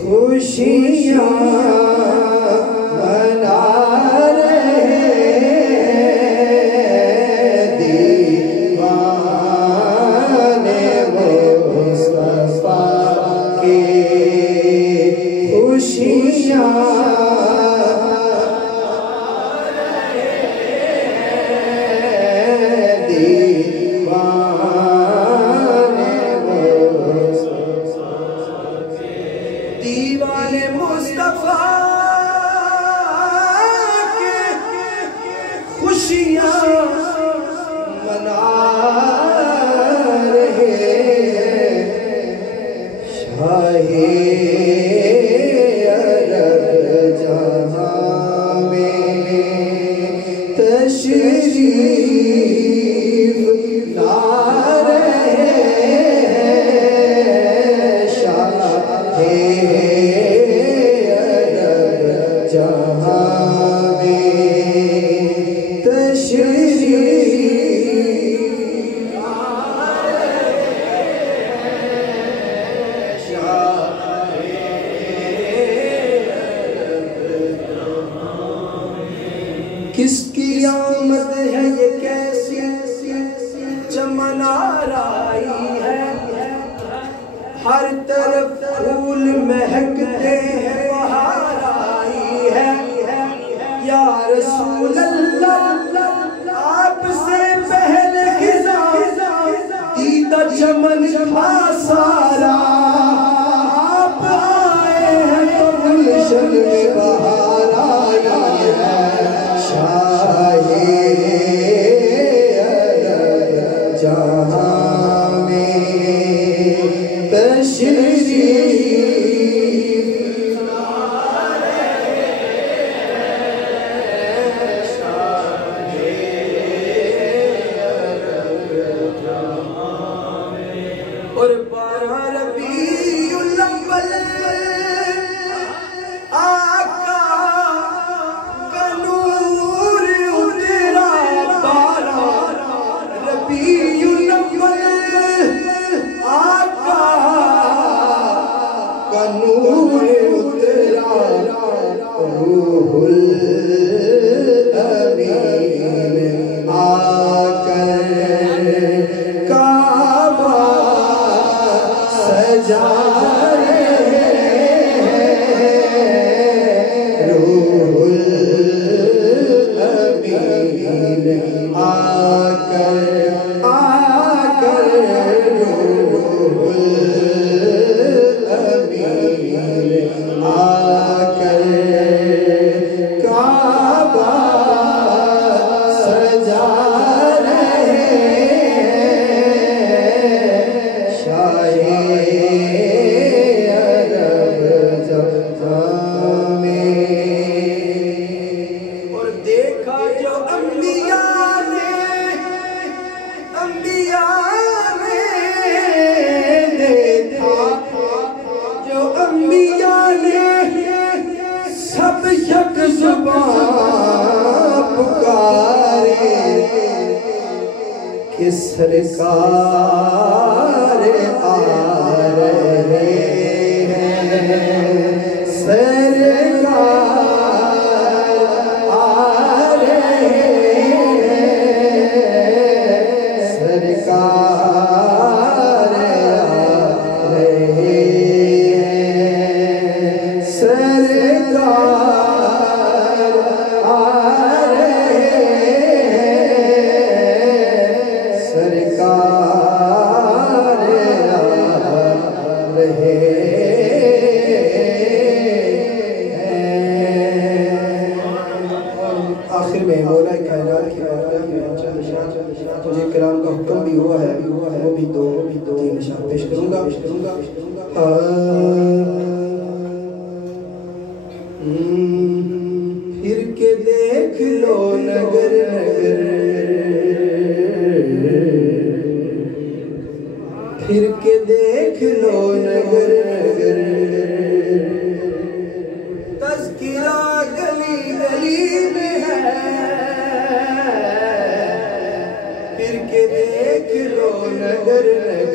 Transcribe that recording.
खुशियाँ मना रहे दीवाने मुस्तफा के, खुशियाँ दीवाने मुस्तफा के, खुशियाँ मना रहे शाहे अरब जहाँ में तशरीफ ला रहे शाहे जहाँ में तशरीफ ला रहे शाहे किसकी आमद है ये कैसी चमन आई है, हर तरफ फूल महकते हैं बहार आई है। या रसूल अल्लाह आपसे पहले खिज़ा दीदा चमन था सारा, आप आए हैं तो गुलशन में बहार आई है शाहे अरब जहाँ में तशरीफ ला रहे शाहे अरब जहाँ में। और 12 रबीउल अव्वल आका का नूर उतरा, 12 रबीउल अव्वल आका का नूर उतरा, रूहुल अमीन आकर काबा सजा रहे हैं, रूहुल अमीन आकर रूहुल अमीन आकर काबा सजा रहे हैं शाहे अरब जहाँ में। और देखा जो अंबिया ने देखा जो अंबिया ने, सब यक ज़ुबान पुकारे कि सरकार आ रहे हैं, सरकार आ रहे हैं, सरकार आ रहे हैं, सरकार आ रहे हैं, सरकार आ रहे हैं। आखिर में मौला कायनात की मुझे कलाम का हुक्म भी हुआ है, वो भी दो तीन निशान पेश करूँगा। फिर के देख लो नगर नगर, फिर के देख लो नगर नगर, तज़किरा गली गली में है, फिर के देख लो नगर नगर।